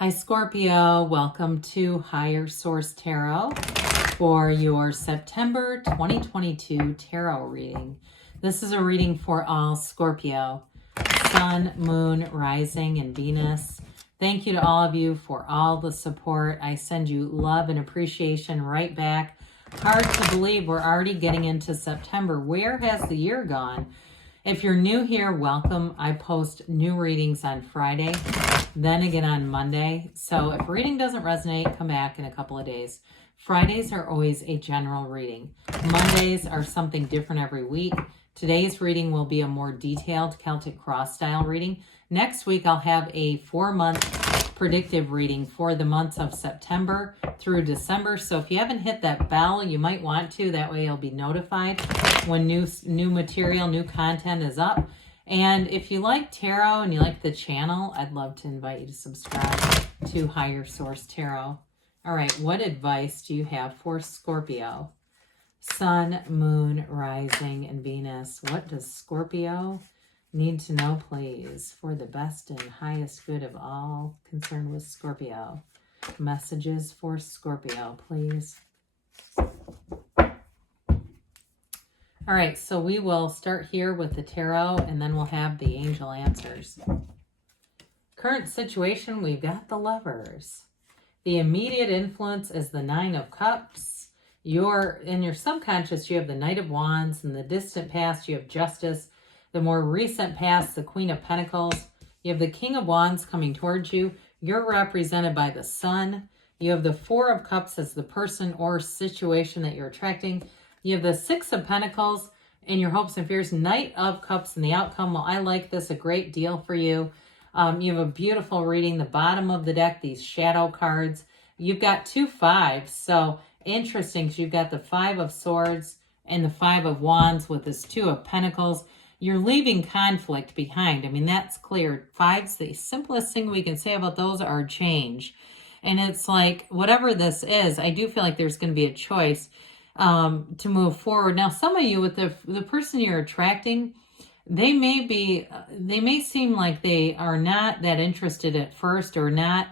Hi Scorpio, welcome to Higher Source Tarot for your September 2022 tarot reading. This is a reading for all Scorpio, Sun, Moon, Rising, and Venus. Thank you to all of you for all the support. I send you love and appreciation right back. Hard to believe we're already getting into September. Where has the year gone? If you're new here, welcome. I post new readings on Friday, then again on Monday. So if reading doesn't resonate, come back in a couple of days. Fridays are always a general reading. Mondays are something different every week. Today's reading will be a more detailed Celtic cross style reading. Next week, I'll have a 4-month predictive reading for the months of September through December. So if you haven't hit that bell, you might want to. That way you'll be notified when new material, new content is up. And if you like tarot and you like the channel, I'd love to invite you to subscribe to Higher Source Tarot. All right, what advice do you have for Scorpio? Sun, Moon, Rising, and Venus. What does Scorpio need to know, please, for the best and highest good of all concerned with Scorpio? Messages for Scorpio, please. All right, so we will start here with the tarot, and then we'll have the angel answers. Current situation, we've got the Lovers. The immediate influence is the Nine of Cups. In your subconscious, you have the Knight of Wands. In the distant past, you have Justice. The more recent past, the Queen of Pentacles. You have the King of Wands coming towards you. You're represented by the Sun. You have the Four of Cups as the person or situation that you're attracting. You have the Six of Pentacles in your hopes and fears. Knight of Cups in the outcome. Well, I like this a great deal for you. You have a beautiful reading. The bottom of the deck, these shadow cards. You've got 2 5s. So interesting, because you've got the Five of Swords and the Five of Wands with this Two of Pentacles. You're leaving conflict behind. I mean, that's clear. Fives, the simplest thing we can say about those are change. And it's like, whatever this is, I do feel like there's going to be a choice to move forward. Now, some of you with the person you're attracting, they may seem like they are not that interested at first, or not.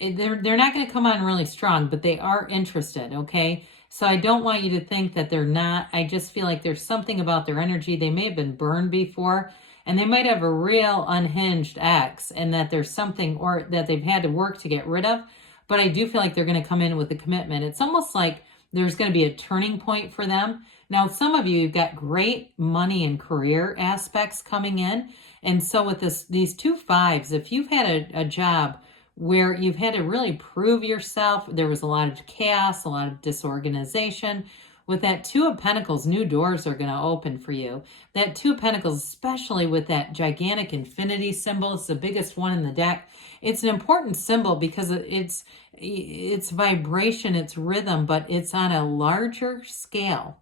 They're not going to come on really strong, but they are interested. Okay. So I don't want you to think that they're not. I just feel like there's something about their energy. They may have been burned before, and they might have a real unhinged ex, and that there's something or that they've had to work to get rid of. But I do feel like they're going to come in with a commitment. It's almost like there's going to be a turning point for them. Now, some of you, you've got great money and career aspects coming in. And so with these 2 5s, if you've had a job where you've had to really prove yourself, there was a lot of chaos, a lot of disorganization. With that Two of Pentacles, new doors are going to open for you. That Two of Pentacles, especially with that gigantic infinity symbol, it's the biggest one in the deck. It's an important symbol because it's vibration, it's rhythm, but it's on a larger scale.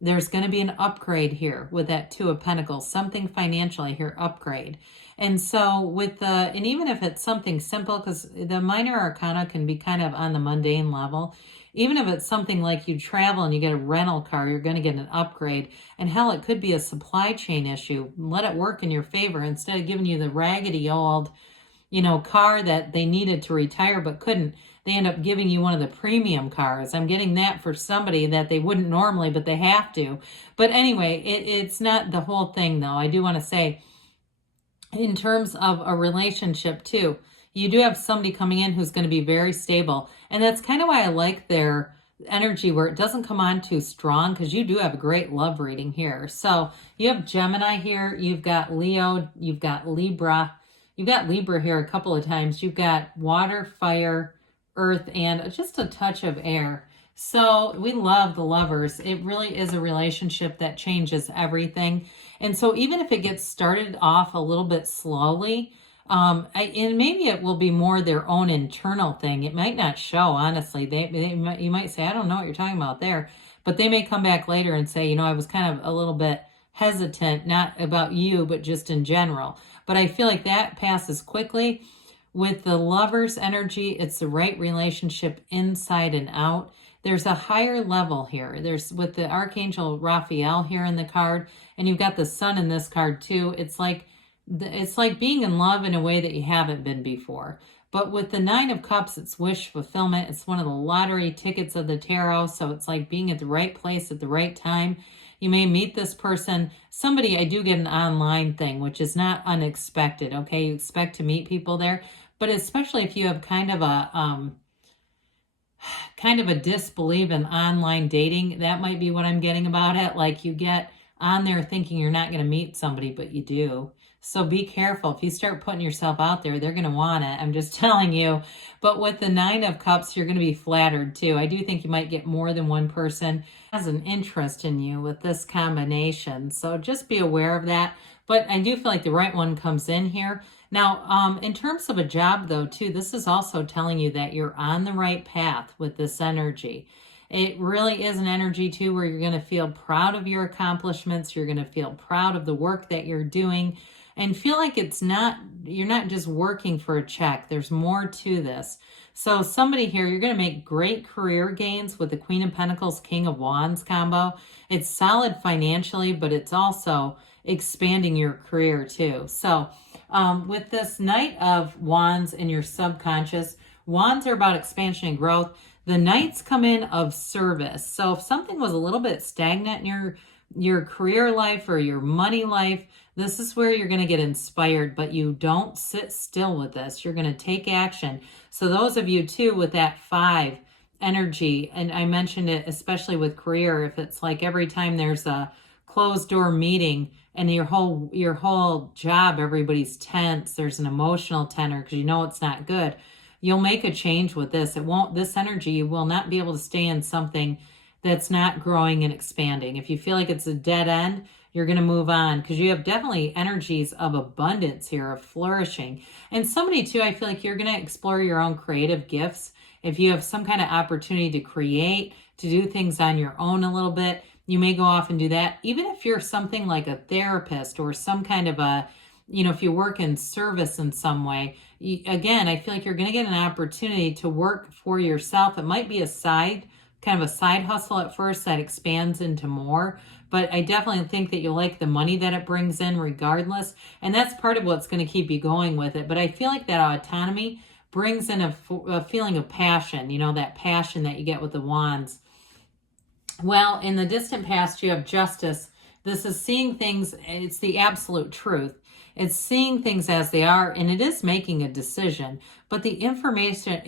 There's going to be an upgrade here with that Two of Pentacles, something financial, I hear upgrade. And so and even if it's something simple, because the minor arcana can be kind of on the mundane level, even if it's something like you travel and you get a rental car, you're going to get an upgrade. And hell, it could be a supply chain issue. Let it work in your favor instead of giving you the raggedy old, car that they needed to retire but couldn't. They end up giving you one of the premium cars. I'm getting that for somebody that they wouldn't normally, but they have to. But anyway, it's not the whole thing, though. I do want to say, in terms of a relationship, too, you do have somebody coming in who's going to be very stable. And that's kind of why I like their energy, where it doesn't come on too strong, because you do have a great love reading here. So you have Gemini here. You've got Leo. You've got Libra. You've got Libra here a couple of times. You've got water, fire, earth, and just a touch of air. So we love the Lovers. It really is a relationship that changes everything. And so even if it gets started off a little bit slowly, and maybe it will be more their own internal thing. It might not show, honestly. You might say, I don't know what you're talking about there. But they may come back later and say, I was kind of a little bit hesitant, not about you, but just in general. But I feel like that passes quickly. With the Lovers energy, it's the right relationship inside and out. There's a higher level here. There's with the Archangel Raphael here in the card, and you've got the Sun in this card too. It's like it's like being in love in a way that you haven't been before. But with the Nine of Cups, it's wish fulfillment. It's one of the lottery tickets of the tarot. So it's like being at the right place at the right time. You may meet this person. Somebody, I do get an online thing, which is not unexpected, okay? You expect to meet people there. But especially if you have kind of a disbelief in online dating, that might be what I'm getting about it. Like you get on there thinking you're not going to meet somebody, but you do. So be careful. If you start putting yourself out there, they're going to want it. I'm just telling you. But with the Nine of Cups, you're going to be flattered too. I do think you might get more than one person has an interest in you with this combination. So just be aware of that. But I do feel like the right one comes in here. Now, in terms of a job though, too, this is also telling you that you're on the right path with this energy. It really is an energy too where you're going to feel proud of your accomplishments. You're going to feel proud of the work that you're doing and feel like you're not just working for a check. There's more to this. So somebody here, you're going to make great career gains with the Queen of Pentacles, King of Wands combo. It's solid financially, but it's also expanding your career too. So with this Knight of Wands in your subconscious, Wands are about expansion and growth. The Knights come in of service. So if something was a little bit stagnant in your career life or your money life, this is where you're going to get inspired, but you don't sit still with this. You're going to take action. So those of you too with that 5 energy, and I mentioned it especially with career, if it's like every time there's a closed door meeting and your whole job, everybody's tense, there's an emotional tenor because you know it's not good. You'll make a change with this. This energy will not be able to stay in something that's not growing and expanding. If you feel like it's a dead end, you're going to move on because you have definitely energies of abundance here, of flourishing. And somebody too, I feel like you're going to explore your own creative gifts. If you have some kind of opportunity to create, to do things on your own a little bit, you may go off and do that. Even if you're something like a therapist or some kind of if you work in service in some way, again, I feel like you're going to get an opportunity to work for yourself. It might be kind of a side hustle at first that expands into more, but I definitely think that you'll like the money that it brings in regardless. And that's part of what's going to keep you going with it. But I feel like that autonomy brings in a feeling of passion, that passion that you get with the wands. Well, in the distant past, you have justice. This is seeing things, it's the absolute truth. It's seeing things as they are, and it is making a decision. But the information,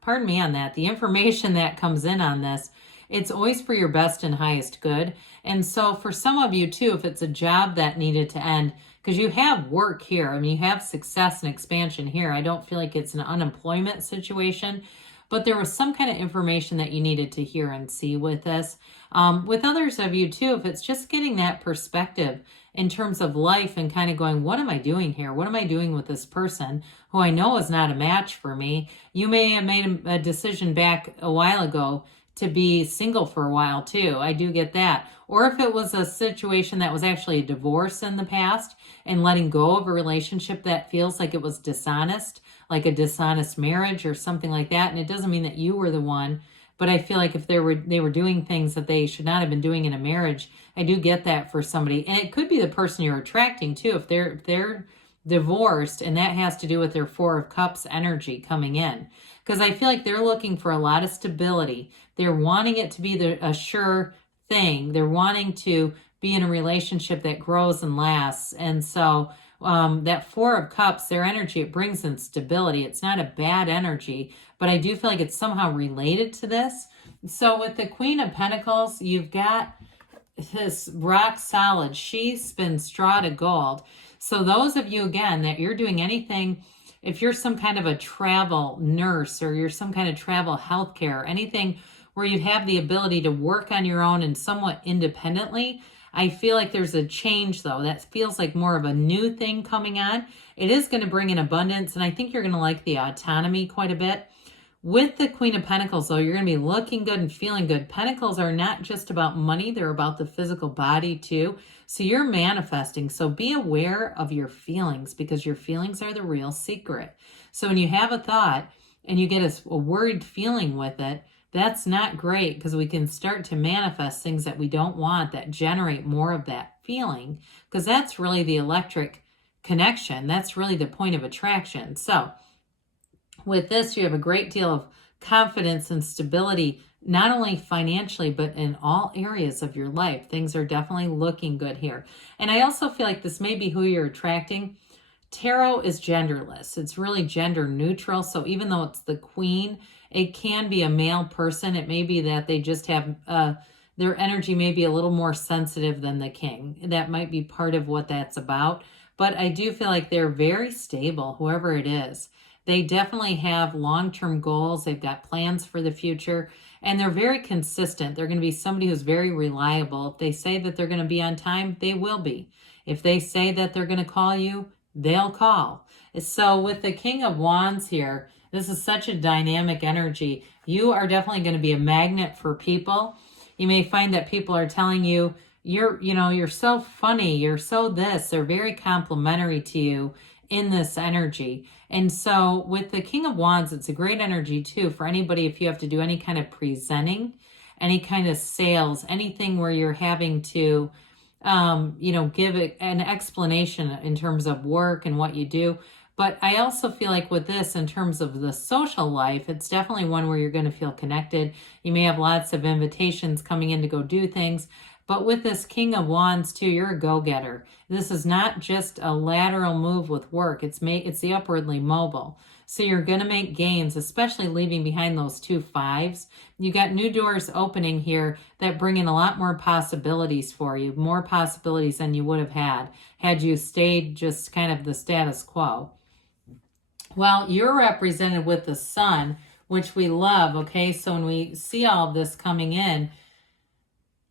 pardon me on that, the information that comes in on this, it's always for your best and highest good. And so for some of you too, if it's a job that needed to end, because you have work here, I mean, you have success and expansion here. I don't feel like it's an unemployment situation, but there was some kind of information that you needed to hear and see with this. With others of you too, if it's just getting that perspective in terms of life and kind of going, what am I doing here? What am I doing with this person who I know is not a match for me? You may have made a decision back a while ago to be single for a while too. I do get that. Or if it was a situation that was actually a divorce in the past and letting go of a relationship that feels like it was dishonest, like a dishonest marriage or something like that. And it doesn't mean that you were the one, but I feel like if they were doing things that they should not have been doing in a marriage, I do get that for somebody. And it could be the person you're attracting too. If they're divorced, and that has to do with their 4 of Cups energy coming in. Because I feel like they're looking for a lot of stability. They're wanting it to be a sure thing. They're wanting to be in a relationship that grows and lasts. And so that 4 of Cups, their energy, it brings in stability. It's not a bad energy, but I do feel like it's somehow related to this. So with the Queen of Pentacles, you've got this rock solid. She spins straw to gold. So those of you, again, that you're doing anything, if you're some kind of a travel nurse or you're some kind of travel healthcare, anything where you have the ability to work on your own and somewhat independently, I feel like there's a change though. That feels like more of a new thing coming on. It is going to bring in abundance, and I think you're going to like the autonomy quite a bit. With the Queen of Pentacles, though, you're going to be looking good and feeling good. Pentacles are not just about money. They're about the physical body, too. So you're manifesting. So be aware of your feelings, because your feelings are the real secret. So when you have a thought and you get a worried feeling with it, that's not great, because we can start to manifest things that we don't want that generate more of that feeling, because that's really the electric connection. That's really the point of attraction. So with this, you have a great deal of confidence and stability, not only financially, but in all areas of your life. Things are definitely looking good here. And I also feel like this may be who you're attracting. Tarot is genderless. It's really gender neutral. So even though it's the queen, it can be a male person. It may be that they just have, their energy may be a little more sensitive than the king. That might be part of what that's about. But I do feel like they're very stable, whoever it is. They definitely have long-term goals. They've got plans for the future, and they're very consistent. They're going to be somebody who's very reliable. If they say that they're going to be on time, they will be. If they say that they're going to call you, they'll call. So with the King of Wands here, this is such a dynamic energy. You are definitely going to be a magnet for people. You may find that people are telling you, you're so funny, you're so this. They're very complimentary to you in this energy. And so with the King of Wands, it's a great energy too for anybody if you have to do any kind of presenting, any kind of sales, anything where you're having to, give an explanation in terms of work and what you do. But I also feel like with this, in terms of the social life, it's definitely one where you're going to feel connected. You may have lots of invitations coming in to go do things. But with this King of Wands too, you're a go-getter. This is not just a lateral move with work. It's the upwardly mobile. So you're going to make gains, especially leaving behind those 2 5s. You got new doors opening here that bring in a lot more possibilities for you, more possibilities than you would have had you stayed just kind of the status quo. Well, you're represented with the Sun, which we love, okay? So when we see all of this coming in,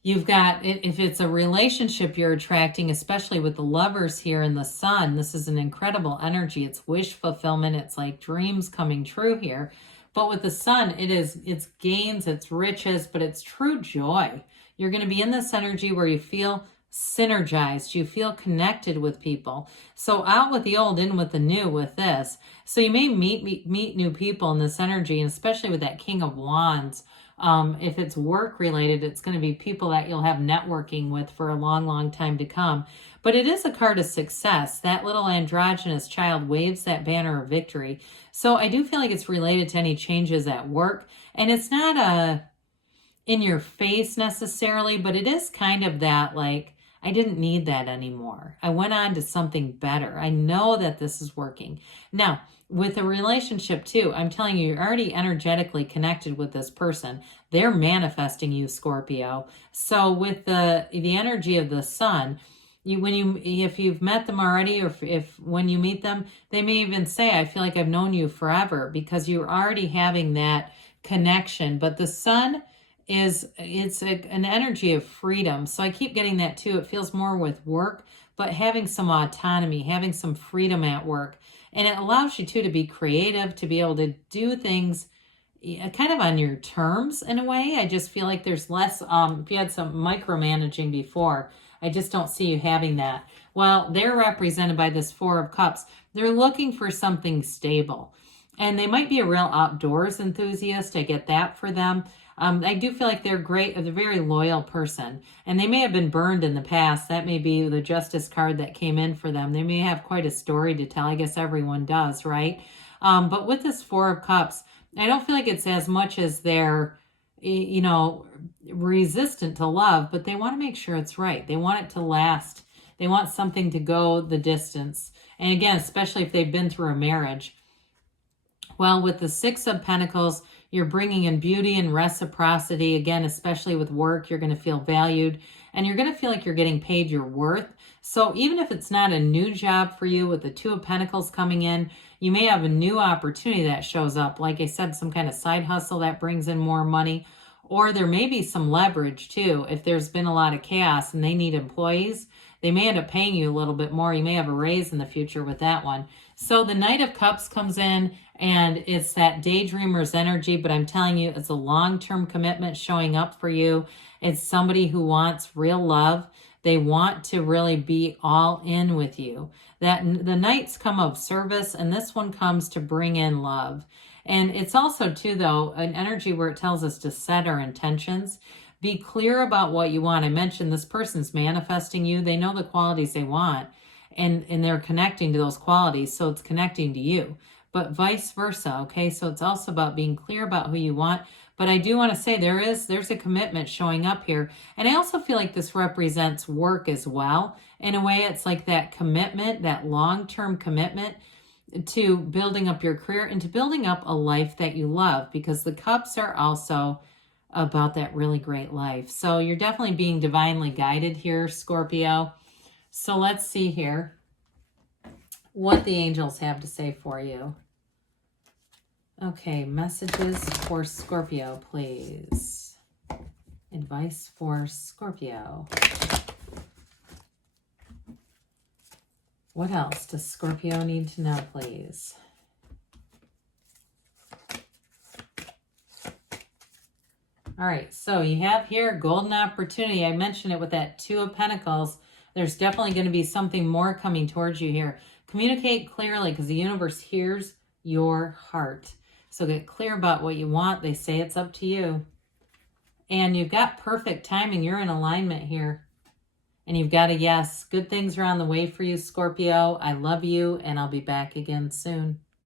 you've got, if it's a relationship you're attracting, especially with the Lovers here and the Sun, this is an incredible energy. It's wish fulfillment. It's like dreams coming true here. But with the Sun, it's gains, it's riches, but it's true joy. You're going to be in this energy where you feel synergized. You feel connected with people. So out with the old, in with the new with this. So you may meet new people in this energy, and especially with that King of Wands. If it's work related, it's going to be people that you'll have networking with for a long, long time to come. But it is a card of success. That little androgynous child waves that banner of victory. So I do feel like it's related to any changes at work. And it's not in your face necessarily, but it is kind of that like, I didn't need that anymore. I went on to something better. I know that this is working. Now, with a relationship too, I'm telling you, you're already energetically connected with this person. They're manifesting you, Scorpio. So with the energy of the Sun, if you've met them already, or if when you meet them, they may even say, I feel like I've known you forever, because you're already having that connection. But the Sun it's an energy of freedom. So I keep getting that too. It feels more with work, but having some autonomy, having some freedom at work. And it allows you too to be creative, to be able to do things kind of on your terms in a way. I just feel like there's less, if you had some micromanaging before, I just don't see you having that. Well, they're represented by this 4 of Cups. They're looking for something stable. And they might be a real outdoors enthusiast. I get that for them. I do feel like they're great, a very loyal person, and they may have been burned in the past. That may be the Justice card that came in for them. They may have quite a story to tell. I guess everyone does, right? But with this 4 of Cups, I don't feel like it's as much as they're, resistant to love, but they want to make sure it's right. They want it to last. They want something to go the distance. And again, especially if they've been through a marriage. Well, with the 6 of Pentacles, you're bringing in beauty and reciprocity. Again, especially with work, you're going to feel valued, and you're going to feel like you're getting paid your worth. So even if it's not a new job for you, with the 2 of Pentacles coming in, you may have a new opportunity that shows up. Like I said, some kind of side hustle that brings in more money, or there may be some leverage too. If there's been a lot of chaos and they need employees, they may end up paying you a little bit more. You may have a raise in the future with that one. So the Knight of Cups comes in, and it's that daydreamer's energy, but I'm telling you, it's a long-term commitment showing up for you. It's somebody who wants real love. They want to really be all in with you. That the Knights come of service, and this one comes to bring in love. And it's also too, though, an energy where it tells us to set our intentions. Be clear about what you want. I mentioned this person's manifesting you. They know the qualities they want. and they're connecting to those qualities, so it's connecting to you. But vice versa, okay? So it's also about being clear about who you want. But I do want to say there's a commitment showing up here. And I also feel like this represents work as well. In a way, it's like that commitment, that long-term commitment to building up your career and to building up a life that you love, because the cups are also about that really great life. So you're definitely being divinely guided here, Scorpio. So let's see here what the angels have to say for you. Okay, messages for Scorpio, please. Advice for Scorpio. What else does Scorpio need to know, please? All right, so you have here golden opportunity. I mentioned it with that Two of Pentacles. There's definitely going to be something more coming towards you here. Communicate clearly, because the universe hears your heart. So get clear about what you want. They say it's up to you. And you've got perfect timing. You're in alignment here. And you've got a yes. Good things are on the way for you, Scorpio. I love you, and I'll be back again soon.